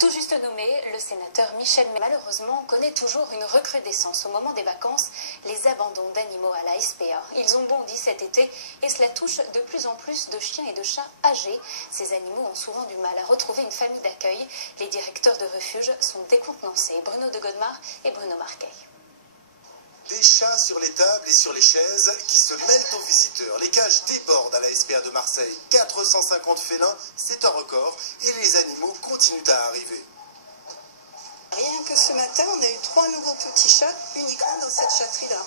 Tout juste nommé, le sénateur Michel malheureusement connaît toujours une recrudescence au moment des vacances, les abandons d'animaux à la SPA. Ils ont bondi cet été et cela touche de plus en plus de chiens et de chats âgés. Ces animaux ont souvent du mal à retrouver une famille d'accueil. Les directeurs de refuges sont décontenancés. Bruno de Godemar et Bruno Marquet. Des chats sur les tables et sur les chaises qui se mêlent aux visiteurs. Les cages débordent à la SPA de Marseille. 450 félins, c'est un record et les animaux continuent à arriver. Rien que ce matin, on a eu 3 nouveaux petits chats uniquement dans cette chatterie-là.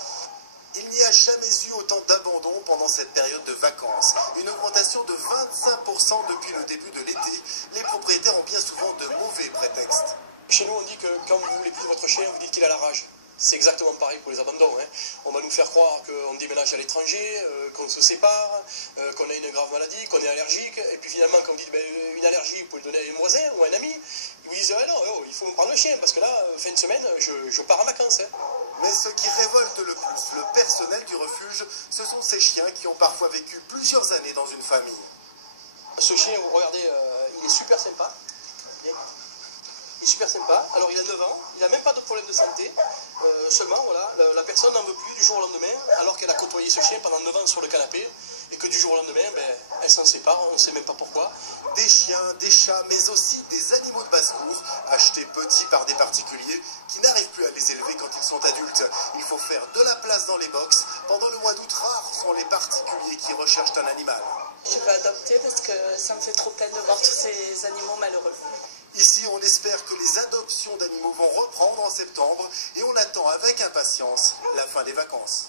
Il n'y a jamais eu autant d'abandon pendant cette période de vacances. Une augmentation de 25% depuis le début de l'été. Les propriétaires ont bien souvent de mauvais prétextes. Chez nous, on dit que quand vous voulez plus votre chien, vous dites qu'il a la rage. C'est exactement pareil pour les abandons. On va nous faire croire qu'on déménage à l'étranger, qu'on se sépare, qu'on a une grave maladie, qu'on est allergique. Et puis finalement, quand on dit une allergie, vous pouvez le donner à un voisin ou à un ami. Ils vous disent non, il faut me prendre le chien parce que là, fin de semaine, je pars en vacances. Mais ce qui révolte le plus le personnel du refuge, ce sont ces chiens qui ont parfois vécu plusieurs années dans une famille. Ce chien, vous regardez, il est super sympa. Il est super sympa. Alors il a 9 ans, il n'a même pas de problème de santé. Seulement, voilà, la personne n'en veut plus du jour au lendemain, alors qu'elle a côtoyé ce chien pendant 9 ans sur le canapé, et que du jour au lendemain, elle s'en sépare, on ne sait même pas pourquoi. Des chiens, des chats, mais aussi des animaux de basse-cour, achetés petits par des particuliers qui n'arrivent plus à les élever quand ils sont adultes. Il faut faire de la place dans les box. Pendant le mois d'août, rares sont les particuliers qui recherchent un animal. Je vais adopter parce que ça me fait trop peine de voir tous ces animaux malheureux. Ici, on espère que les adoptions d'animaux vont reprendre en septembre et on attend avec impatience la fin des vacances.